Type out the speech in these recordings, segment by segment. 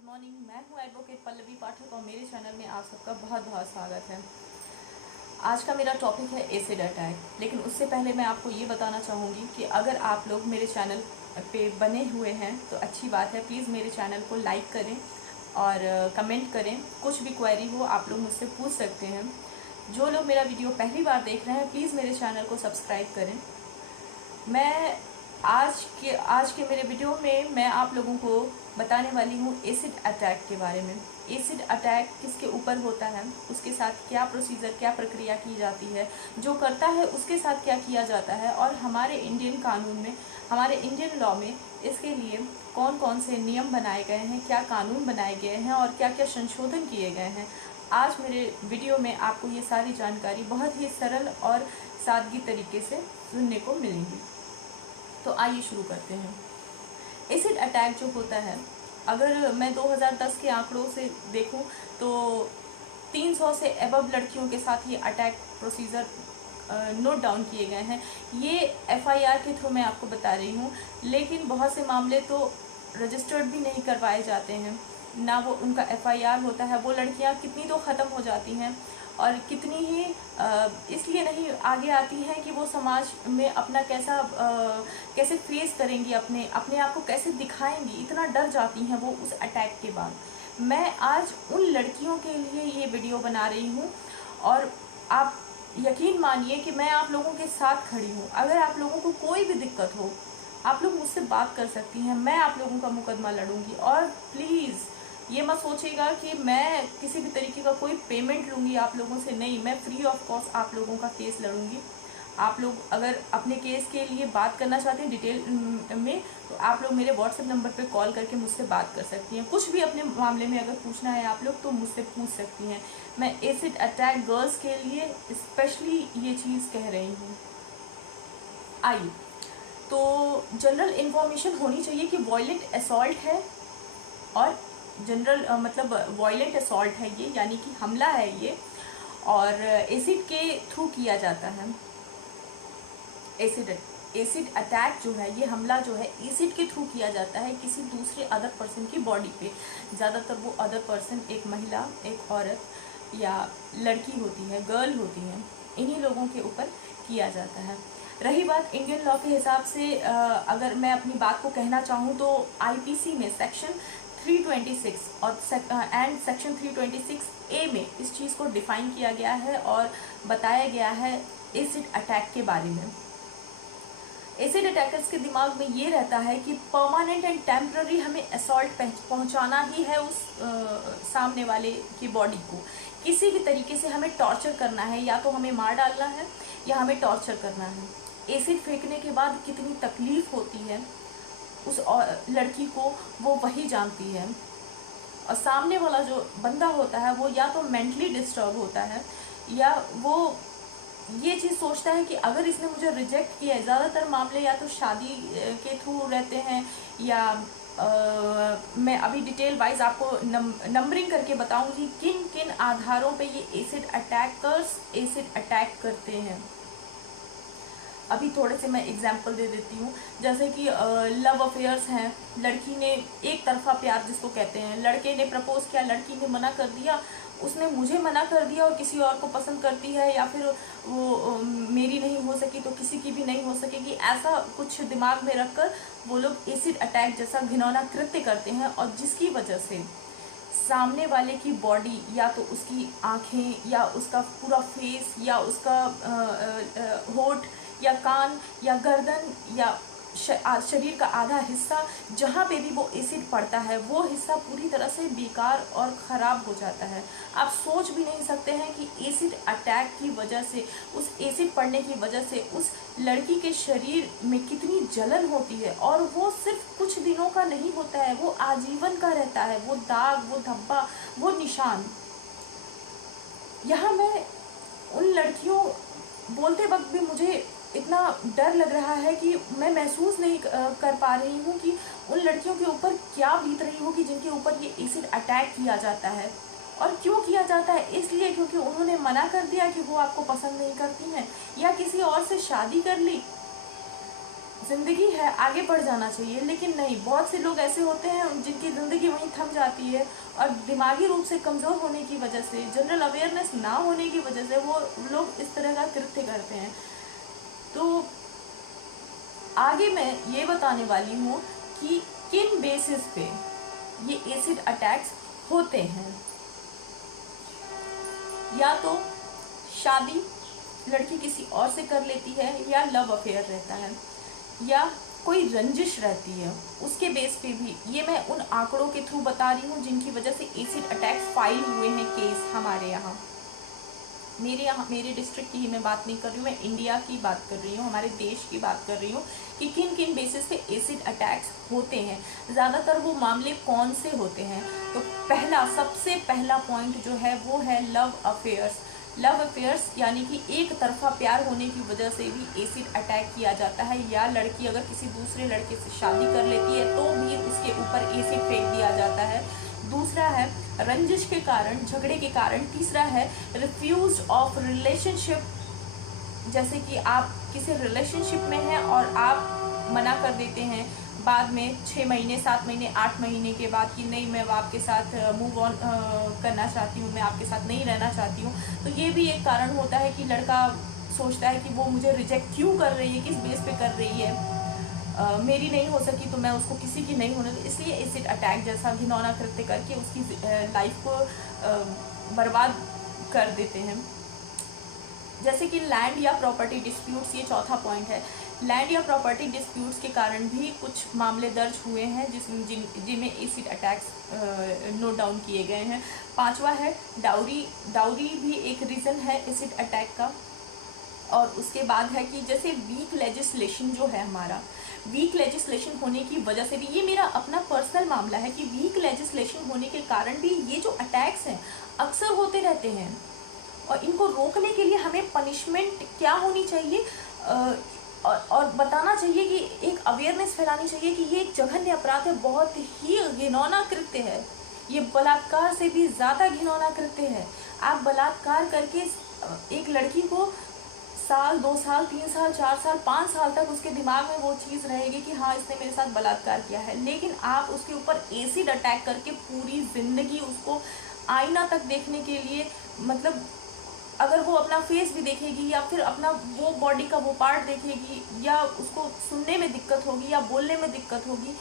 Good morning. मैं हूँ advocate Pallavi पाठक और मेरे चैनल में आप सबका बहुत बहुत स्वागत है। आज का मेरा टॉपिक है एसिड अटैक, लेकिन उससे पहले मैं आपको ये बताना चाहूँगी कि अगर आप लोग मेरे चैनल पे बने हुए हैं तो अच्छी बात है। प्लीज़ मेरे चैनल को लाइक करें और कमेंट करें। कुछ भी क्वेरी हो आप लोग मुझसे पूछ सकते हैं। जो लोग मेरा वीडियो पहली बार देख रहे हैं प्लीज़ मेरे चैनल को सब्सक्राइब करें। मैं आज के मेरे वीडियो में मैं आप लोगों को बताने वाली हूँ एसिड अटैक के बारे में। एसिड अटैक किसके ऊपर होता है, उसके साथ क्या प्रोसीजर, क्या प्रक्रिया की जाती है, जो करता है उसके साथ क्या किया जाता है, और हमारे इंडियन कानून में, हमारे इंडियन लॉ में इसके लिए कौन कौन से नियम बनाए गए हैं, क्या कानून बनाए गए हैं और क्या क्या संशोधन किए गए हैं। आज मेरे वीडियो में आपको ये सारी जानकारी बहुत ही सरल और सादगी तरीके से सुनने को मिलेंगी। तो आइए शुरू करते हैं। एसिड अटैक जो होता है, अगर मैं 2010 के आंकड़ों से देखूं तो 300 से अबव लड़कियों के साथ ये अटैक प्रोसीजर नोट डाउन किए गए हैं। ये एफआईआर के थ्रू मैं आपको बता रही हूँ, लेकिन बहुत से मामले तो रजिस्टर्ड भी नहीं करवाए जाते हैं, ना वो उनका एफआईआर होता है। वो लड़कियाँ कितनी तो ख़त्म हो जाती हैं और कितनी ही इसलिए नहीं आगे आती हैं कि वो समाज में अपना कैसे फेस करेंगी, अपने आप को कैसे दिखाएंगी, इतना डर जाती हैं वो उस अटैक के बाद। मैं आज उन लड़कियों के लिए ये वीडियो बना रही हूँ और आप यकीन मानिए कि मैं आप लोगों के साथ खड़ी हूँ। अगर आप लोगों को कोई भी दिक्कत हो आप लोग मुझसे बात कर सकती हैं, मैं आप लोगों का मुकदमा लड़ूंगी। और प्लीज़ ये मत सोचिएगा कि मैं किसी भी तरीके का कोई पेमेंट लूँगी आप लोगों से, नहीं, मैं फ्री ऑफ कॉस्ट आप लोगों का केस लड़ूंगी। आप लोग अगर अपने केस के लिए बात करना चाहते हैं डिटेल में तो आप लोग मेरे व्हाट्सएप नंबर पे कॉल करके मुझसे बात कर सकती हैं। कुछ भी अपने मामले में अगर पूछना है आप लोग तो मुझसे पूछ सकती हैं। मैं एसिड अटैक गर्ल्स के लिए स्पेशली ये चीज़ कह रही हूँ। आइए, तो जनरल इन्फॉर्मेशन होनी चाहिए कि वॉयलेंट असॉल्ट है, और जनरल मतलब वॉयलेंट असॉल्ट है ये, यानी कि हमला है ये, और एसिड के थ्रू किया जाता है। एसिड अटैक जो है, ये हमला जो है एसिड के थ्रू किया जाता है किसी दूसरे अदर पर्सन की बॉडी पे। ज़्यादातर वो अदर पर्सन एक महिला, एक औरत या लड़की होती है, गर्ल होती है, इन्हीं लोगों के ऊपर किया जाता है। रही बात इंडियन लॉ के हिसाब से, अगर मैं अपनी बात को कहना चाहूँ तो आईपीसी में सेक्शन 326 और सेक्शन 326A में इस चीज़ को डिफाइन किया गया है और बताया गया है एसिड अटैक के बारे में। एसिड अटैकर्स के दिमाग में ये रहता है कि परमानेंट एंड टेम्पररी हमें असॉल्ट पहुंचाना ही है उस सामने वाले की बॉडी को। किसी भी तरीके से हमें टॉर्चर करना है, या तो हमें मार डालना है या हमें टॉर्चर करना है। एसिड फेंकने के बाद कितनी तकलीफ होती है उस लड़की को वो वही जानती है, और सामने वाला जो बंदा होता है वो या तो मेंटली डिस्टर्ब होता है या वो ये चीज़ सोचता है कि अगर इसने मुझे रिजेक्ट किया है। ज़्यादातर मामले या तो शादी के थ्रू रहते हैं या मैं अभी डिटेल वाइज आपको नंबरिंग करके बताऊंगी किन किन आधारों पे ये एसिड अटैकर्स एसिड अटैक करते हैं। अभी थोड़े से मैं एग्जांपल दे देती हूँ, जैसे कि लव अफेयर्स हैं। लड़की ने एक तरफा प्यार जिसको कहते हैं, लड़के ने प्रपोज किया, लड़की ने मना कर दिया, उसने मुझे मना कर दिया और किसी और को पसंद करती है, या फिर वो मेरी नहीं हो सकी तो किसी की भी नहीं हो सकेगी, ऐसा कुछ दिमाग में रखकर वो लोग एसिड अटैक जैसा घिनौना कृत्य करते हैं, और जिसकी वजह से सामने वाले की बॉडी, या तो उसकी आँखें या उसका पूरा फेस या उसका होठ या कान या गर्दन या शरीर का आधा हिस्सा, जहाँ पे भी वो एसिड पड़ता है वो हिस्सा पूरी तरह से बेकार और ख़राब हो जाता है। आप सोच भी नहीं सकते हैं कि एसिड अटैक की वजह से, उस एसिड पड़ने की वजह से उस लड़की के शरीर में कितनी जलन होती है, और वो सिर्फ कुछ दिनों का नहीं होता है, वो आजीवन का रहता है, वो दाग, वो धब्बा, वो निशान। यहाँ मैं उन लड़कियों, बोलते वक्त भी मुझे इतना डर लग रहा है कि मैं महसूस नहीं कर पा रही हूँ कि उन लड़कियों के ऊपर क्या बीत रही होगी जिनके ऊपर ये एसिड अटैक किया जाता है। और क्यों किया जाता है? इसलिए क्योंकि उन्होंने मना कर दिया कि वो आपको पसंद नहीं करती हैं, या किसी और से शादी कर ली। ज़िंदगी है, आगे बढ़ जाना चाहिए। लेकिन नहीं, बहुत से लोग ऐसे होते हैं जिनकी ज़िंदगी वहीं थम जाती है, और दिमागी रूप से कमज़ोर होने की वजह से, जनरल अवेयरनेस ना होने की वजह से वो लोग इस तरह का कृत्य करते हैं। तो आगे मैं ये बताने वाली हूँ कि किन बेसिस पे ये एसिड अटैक्स होते हैं। या तो शादी लड़की किसी और से कर लेती है, या लव अफेयर रहता है, या कोई रंजिश रहती है, उसके बेस पे भी। ये मैं उन आंकड़ों के थ्रू बता रही हूँ जिनकी वजह से एसिड अटैक फाइल हुए हैं केस हमारे यहाँ। मेरे डिस्ट्रिक्ट की ही मैं बात नहीं कर रही हूँ, मैं इंडिया की बात कर रही हूँ, हमारे देश की बात कर रही हूँ कि किन किन बेसिस पे एसिड अटैक्स होते हैं, ज़्यादातर वो मामले कौन से होते हैं। तो सबसे पहला पॉइंट जो है वो है लव अफेयर्स। लव अफेयर्स यानी कि एक तरफा प्यार होने की वजह से भी एसिड अटैक किया जाता है, या लड़की अगर किसी दूसरे लड़के से शादी कर लेती है तो भी उसके ऊपर एसिड फेंक दिया जाता है। दूसरा है रंजिश के कारण, झगड़े के कारण। तीसरा है रिफ्यूज ऑफ रिलेशनशिप, जैसे कि आप किसी रिलेशनशिप में हैं और आप मना कर देते हैं बाद में 6 महीने, 7 महीने, 8 महीने के बाद कि नहीं, मैं आपके साथ मूव ऑन करना चाहती हूँ, मैं आपके साथ नहीं रहना चाहती हूँ। तो ये भी एक कारण होता है कि लड़का सोचता है कि वो मुझे रिजेक्ट क्यों कर रही है, किस बेस पे कर रही है, मेरी नहीं हो सकी तो मैं उसको किसी की नहीं होने दूँ। इसलिए एसिड अटैक जैसा घिनौना कृत्य करके उसकी लाइफ को बर्बाद कर देते हैं। जैसे कि लैंड या प्रॉपर्टी डिस्प्यूट्स, ये चौथा पॉइंट है। लैंड या प्रॉपर्टी डिस्प्यूट्स के कारण भी कुछ मामले दर्ज हुए हैं जिनमें एसिड अटैक्स नोट डाउन किए गए हैं। पांचवा है डाउरी। डाउरी भी एक रीज़न है एसिड अटैक का। और उसके बाद है कि जैसे वीक लेजिस्लेशन जो है हमारा, वीक लेजिस्लेशन होने की वजह से भी, ये मेरा अपना पर्सनल मामला है कि वीक लेजिस्लेशन होने के कारण भी ये जो अटैक्स हैं अक्सर होते रहते हैं। और इनको रोकने के लिए हमें पनिशमेंट क्या होनी चाहिए, और बताना चाहिए कि एक अवेयरनेस फैलानी चाहिए कि ये एक जघन्य अपराध है, बहुत ही घिनौना कृत्य है। ये बलात्कार से भी ज़्यादा घिनौना कृत्य है। आप बलात्कार करके एक लड़की को साल, 2 साल, 3 साल, 4 साल, 5 साल तक उसके दिमाग में वो चीज़ रहेगी कि हाँ, इसने मेरे साथ बलात्कार किया है। लेकिन आप उसके ऊपर एसिड अटैक करके पूरी ज़िंदगी उसको आईना तक देखने के लिए, मतलब अगर वो अपना फेस भी देखेगी या फिर अपना वो बॉडी का वो पार्ट देखेगी, या उसको सुनने में दिक्कत होगी या बोलने में दिक्कत होगी,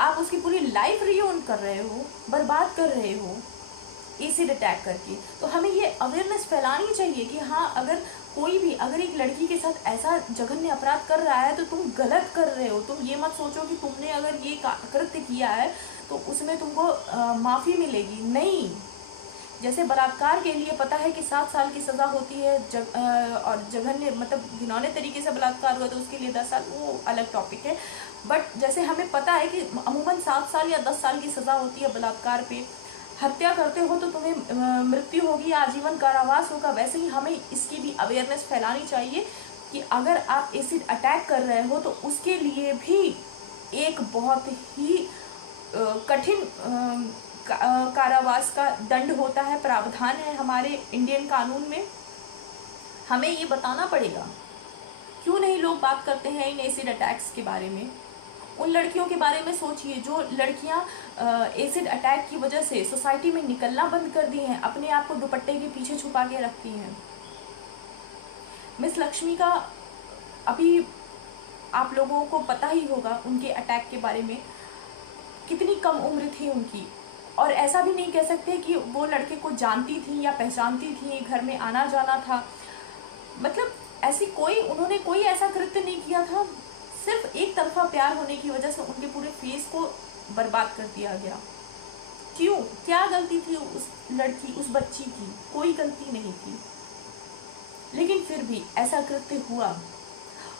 आप उसकी पूरी लाइफ रियून कर रहे हो, बर्बाद कर रहे हो एसिड अटैक करके। तो हमें ये अवेयरनेस फैलानी चाहिए कि हाँ, अगर एक लड़की के साथ ऐसा जघन्य अपराध कर रहा है तो तुम गलत कर रहे हो। तुम ये मत सोचो कि तुमने अगर ये कृत्य किया है तो उसमें तुमको माफ़ी मिलेगी, नहीं। जैसे बलात्कार के लिए पता है कि 7 साल की सज़ा होती है, और जघन्य मतलब घिनौने तरीके से बलात्कार हुआ तो उसके लिए 10 साल, वो अलग टॉपिक है। बट जैसे हमें पता है कि अमूमन 7 साल या 10 साल की सज़ा होती है बलात्कार पे। हत्या करते हो तो तुम्हें मृत्यु होगी या आजीवन कारावास होगा। वैसे ही हमें इसकी भी अवेयरनेस फैलानी चाहिए कि अगर आप एसिड अटैक कर रहे हो तो उसके लिए भी एक बहुत ही कठिन कारावास का दंड होता है, प्रावधान है हमारे इंडियन कानून में। हमें ये बताना पड़ेगा। क्यों नहीं लोग बात करते हैं इन एसिड अटैक्स के बारे में। उन लड़कियों के बारे में सोचिए जो लड़कियां एसिड अटैक की वजह से सोसाइटी में निकलना बंद कर दी हैं, अपने आप को दुपट्टे के पीछे छुपा के रखती हैं। मिस लक्ष्मी का अभी आप लोगों को पता ही होगा उनके अटैक के बारे में, कितनी कम उम्र थी उनकी। और ऐसा भी नहीं कह सकते कि वो लड़के को जानती थी या पहचानती थी, घर में आना जाना था, मतलब उन्होंने कोई ऐसा कृत्य नहीं किया था। सिर्फ एक तरफा प्यार होने की वजह से उनके पूरे फेस को बर्बाद कर दिया गया। क्यों? क्या गलती थी उस बच्ची की? कोई गलती नहीं थी, लेकिन फिर भी ऐसा कृत्य हुआ।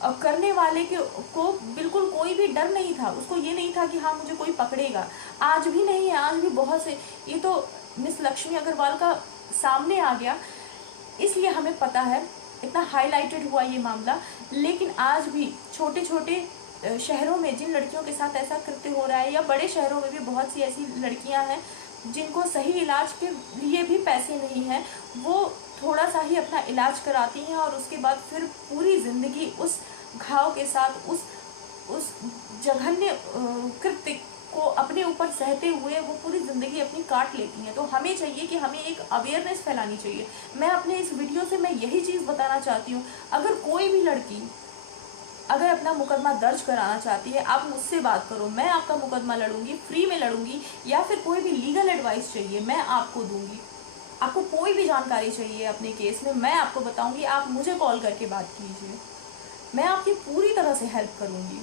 और करने वाले को बिल्कुल कोई भी डर नहीं था। उसको ये नहीं था कि हाँ, मुझे कोई पकड़ेगा। आज भी नहीं है, आज भी बहुत से, ये तो मिस लक्ष्मी अग्रवाल का सामने आ गया इसलिए हमें पता है, इतना हाईलाइटेड हुआ ये मामला। लेकिन आज भी छोटे छोटे शहरों में जिन लड़कियों के साथ ऐसा कृत्य हो रहा है, या बड़े शहरों में भी बहुत सी ऐसी लड़कियां हैं जिनको सही इलाज के लिए भी पैसे नहीं हैं, वो थोड़ा सा ही अपना इलाज कराती हैं और उसके बाद फिर पूरी ज़िंदगी उस घाव के साथ, उस उस जघन्य कृत्य को अपने ऊपर सहते हुए वो पूरी ज़िंदगी अपनी काट लेती हैं। तो हमें चाहिए कि हमें एक अवेयरनेस फैलानी चाहिए। मैं अपने इस वीडियो से मैं यही चीज़ बताना चाहती हूँ, अगर कोई भी लड़की अगर अपना मुकदमा दर्ज कराना चाहती है, आप मुझसे बात करो, मैं आपका मुकदमा लड़ूंगी, फ्री में लड़ूंगी। या फिर कोई भी लीगल एडवाइस चाहिए, मैं आपको दूंगी। आपको कोई भी जानकारी चाहिए अपने केस में, मैं आपको बताऊंगी। आप मुझे कॉल करके बात कीजिए, मैं आपकी पूरी तरह से हेल्प करूंगी।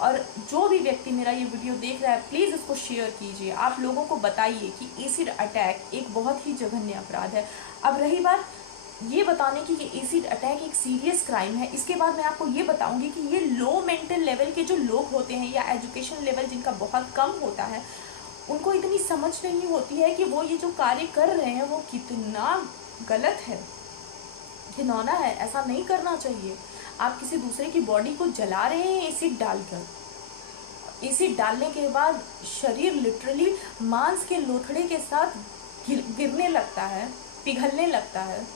और जो भी व्यक्ति मेरा ये वीडियो देख रहा है, प्लीज़ इसको शेयर कीजिए। आप लोगों को बताइए कि एसिड अटैक एक बहुत ही जघन्य अपराध है। अब रही बात ये बताने की कि एसिड अटैक एक सीरियस क्राइम है, इसके बाद मैं आपको ये बताऊंगी कि ये लो मेंटल लेवल के जो लोग होते हैं या एजुकेशन लेवल जिनका बहुत कम होता है, उनको इतनी समझ नहीं होती है कि वो ये जो कार्य कर रहे हैं वो कितना गलत है, घिनौना है। ऐसा नहीं करना चाहिए। आप किसी दूसरे की बॉडी को जला रहे हैं एसिड डालकर। एसिड डालने के बाद शरीर लिटरली मांस के लोथड़े के साथ गिरने लगता है, पिघलने लगता है।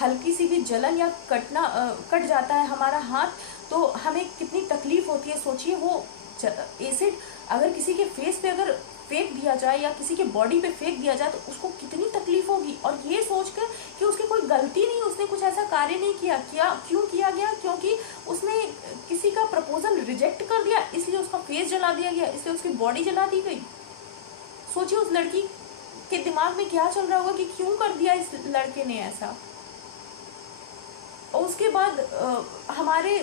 हल्की सी भी जलन या कट जाता है हमारा हाथ, तो हमें कितनी तकलीफ होती है। सोचिए, वो एसिड अगर किसी के फेस पे अगर फेंक दिया जाए या किसी के बॉडी पे फेंक दिया जाए तो उसको कितनी तकलीफ होगी। और ये सोचकर कि उसकी कोई गलती नहीं, उसने कुछ ऐसा कार्य नहीं किया। क्यों किया गया? क्योंकि उसने किसी का प्रपोजल रिजेक्ट कर दिया, इसलिए उसका फेस जला दिया गया, इसलिए उसकी बॉडी जला दी गई। सोचिए उस लड़की के दिमाग में क्या चल रहा होगा कि क्यों कर दिया इस लड़के ने ऐसा। और उसके बाद हमारे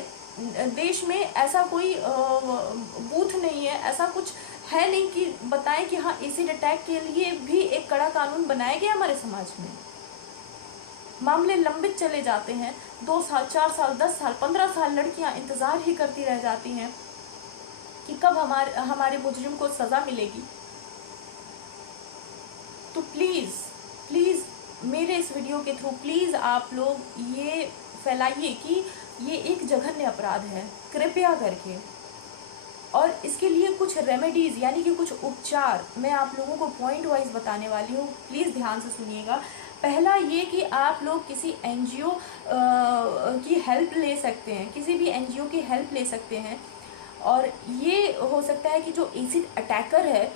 देश में ऐसा कोई बूथ नहीं है, ऐसा कुछ है नहीं कि बताएं कि हाँ एसिड अटैक के लिए भी एक कड़ा कानून बनाया गया हमारे समाज में। मामले लंबित चले जाते हैं, 2 साल 4 साल 10 साल 15 साल लड़कियां इंतजार ही करती रह जाती हैं कि कब हमारे मुजरिम को सजा मिलेगी। तो प्लीज़ मेरे इस वीडियो के थ्रू प्लीज़ आप लोग ये फैलाइए कि ये एक जघन्य अपराध है, कृपया करके। और इसके लिए कुछ रेमेडीज़ यानी कि कुछ उपचार मैं आप लोगों को पॉइंट वाइज बताने वाली हूँ, प्लीज़ ध्यान से सुनिएगा। पहला ये कि आप लोग किसी एनजीओ की हेल्प ले सकते हैं, किसी भी एनजीओ की हेल्प ले सकते हैं। और ये हो सकता है कि जो एसिड अटैकर है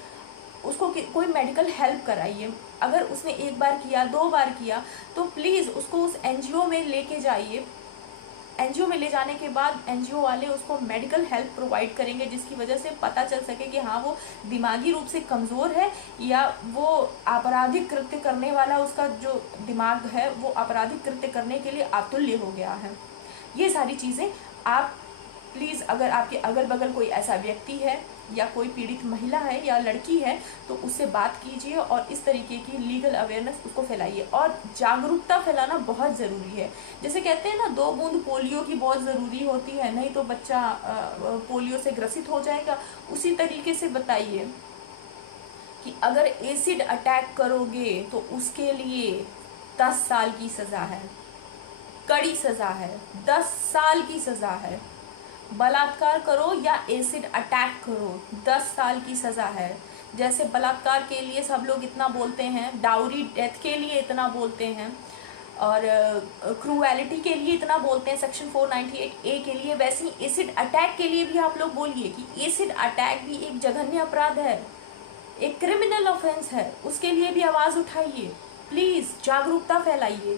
उसको कोई मेडिकल हेल्प कराइए। अगर उसने 1 बार किया 2 बार किया तो प्लीज़ उसको उस एनजीओ में लेके जाइए। एनजीओ में ले जाने के बाद एनजीओ वाले उसको मेडिकल हेल्प प्रोवाइड करेंगे, जिसकी वजह से पता चल सके कि हाँ वो दिमागी रूप से कमज़ोर है या वो आपराधिक कृत्य करने वाला, उसका जो दिमाग है वो आपराधिक कृत्य करने के लिए अतुल्य हो गया है। ये सारी चीज़ें आप प्लीज़, अगर आपके अगल बगल कोई ऐसा व्यक्ति है या कोई पीड़ित महिला है या लड़की है तो उससे बात कीजिए और इस तरीके की लीगल अवेयरनेस उसको फैलाइए। और जागरूकता फैलाना बहुत ज़रूरी है। जैसे कहते हैं ना, 2 बूंद पोलियो की बहुत ज़रूरी होती है, नहीं तो बच्चा पोलियो से ग्रसित हो जाएगा। उसी तरीके से बताइए कि अगर एसिड अटैक करोगे तो उसके लिए 10 साल की सज़ा है, कड़ी सज़ा है, 10 साल की सज़ा है। बलात्कार करो या एसिड अटैक करो, 10 साल की सज़ा है। जैसे बलात्कार के लिए सब लोग इतना बोलते हैं, डाउरी डेथ के लिए इतना बोलते हैं और क्रूएलिटी के लिए इतना बोलते हैं सेक्शन 498A के लिए, वैसे ही एसिड अटैक के लिए भी आप लोग बोलिए कि एसिड अटैक भी एक जघन्य अपराध है, एक क्रिमिनल ऑफेंस है। उसके लिए भी आवाज़ उठाइए, प्लीज़ जागरूकता फैलाइए।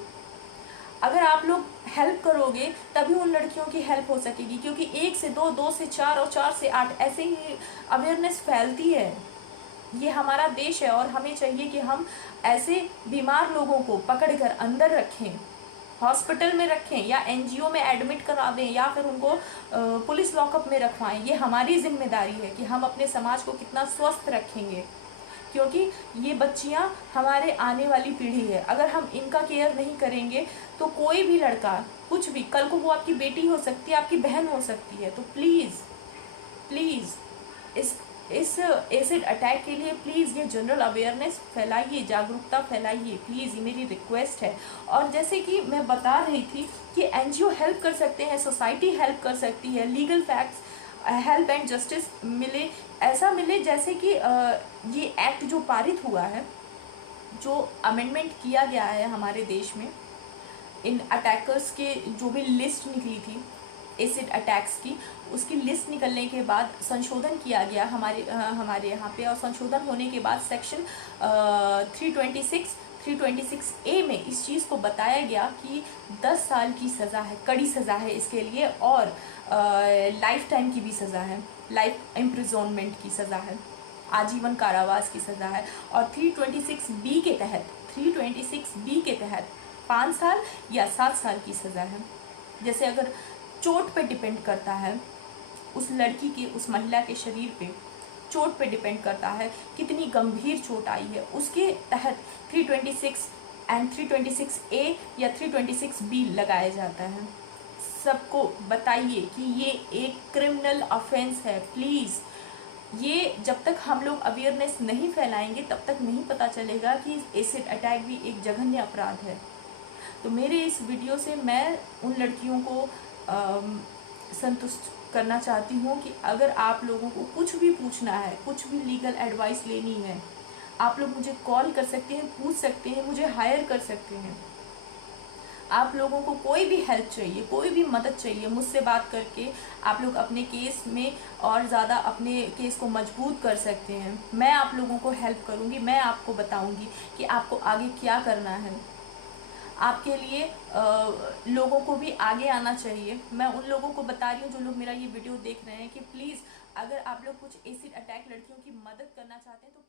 अगर आप लोग हेल्प करोगे तभी उन लड़कियों की हेल्प हो सकेगी, क्योंकि 1 से 2, 2 से 4 और 4 से 8 ऐसे ही अवेयरनेस फैलती है। ये हमारा देश है और हमें चाहिए कि हम ऐसे बीमार लोगों को पकड़कर अंदर रखें, हॉस्पिटल में रखें या एनजीओ में एडमिट करा दें या फिर उनको पुलिस लॉकअप में रखवाएं। ये हमारी जिम्मेदारी है कि हम अपने समाज को कितना स्वस्थ रखेंगे, क्योंकि ये बच्चियां हमारे आने वाली पीढ़ी है। अगर हम इनका केयर नहीं करेंगे तो कोई भी लड़का कुछ भी, कल को वो आपकी बेटी हो सकती है, आपकी बहन हो सकती है। तो प्लीज़ इस एसिड अटैक के लिए प्लीज़ ये जनरल अवेयरनेस फैलाइए, जागरूकता फैलाइए, प्लीज़, ये मेरी रिक्वेस्ट है। और जैसे कि मैं बता रही थी कि एनजीओ हेल्प कर सकते हैं, सोसाइटी हेल्प कर सकती है, legal facts help and justice मिले, ऐसा मिले जैसे कि ये एक्ट जो पारित हुआ है, जो अमेंडमेंट किया गया है हमारे देश में, इन अटैकर्स के जो भी लिस्ट निकली थी, एसिड अटैक्स की, उसकी लिस्ट निकलने के बाद संशोधन किया गया हमारे यहाँ पे, और संशोधन होने के बाद सेक्शन 326 ए में इस चीज़ को बताया गया कि 10 साल की सज़ा है, कड़ी सज़ा है इसके लिए, और लाइफ टाइम की भी सज़ा है, लाइफ इम्प्रिजोनमेंट की सज़ा है, आजीवन कारावास की सज़ा है। और 326 बी के तहत 5 साल या 7 साल की सज़ा है। जैसे अगर चोट पे डिपेंड करता है, उस लड़की के, उस महिला के शरीर पे चोट पे डिपेंड करता है कितनी गंभीर चोट आई है, उसके तहत 326 एंड 326 ए या 326 बी लगाया जाता है। सबको बताइए कि ये एक क्रिमिनल ऑफेंस है। प्लीज़, ये जब तक हम लोग अवेयरनेस नहीं फैलाएंगे तब तक नहीं पता चलेगा कि एसिड अटैक भी एक जघन्य अपराध है। तो मेरे इस वीडियो से मैं उन लड़कियों को संतुष्ट करना चाहती हूँ कि अगर आप लोगों को कुछ भी पूछना है, कुछ भी लीगल एडवाइस लेनी है, आप लोग मुझे कॉल कर सकते हैं, पूछ सकते हैं, मुझे हायर कर सकते हैं। आप लोगों को कोई भी हेल्प चाहिए, कोई भी मदद चाहिए, मुझसे बात करके आप लोग अपने केस में और ज़्यादा अपने केस को मजबूत कर सकते हैं। मैं आप लोगों को हेल्प करूँगी, मैं आपको बताऊँगी कि आपको आगे क्या करना है। आपके लिए लोगों को भी आगे आना चाहिए। मैं उन लोगों को बता रही हूँ जो लोग मेरा ये वीडियो देख रहे हैं कि प्लीज़, अगर आप लोग कुछ एसिड अटैक लड़कियों की मदद करना चाहते हैं तो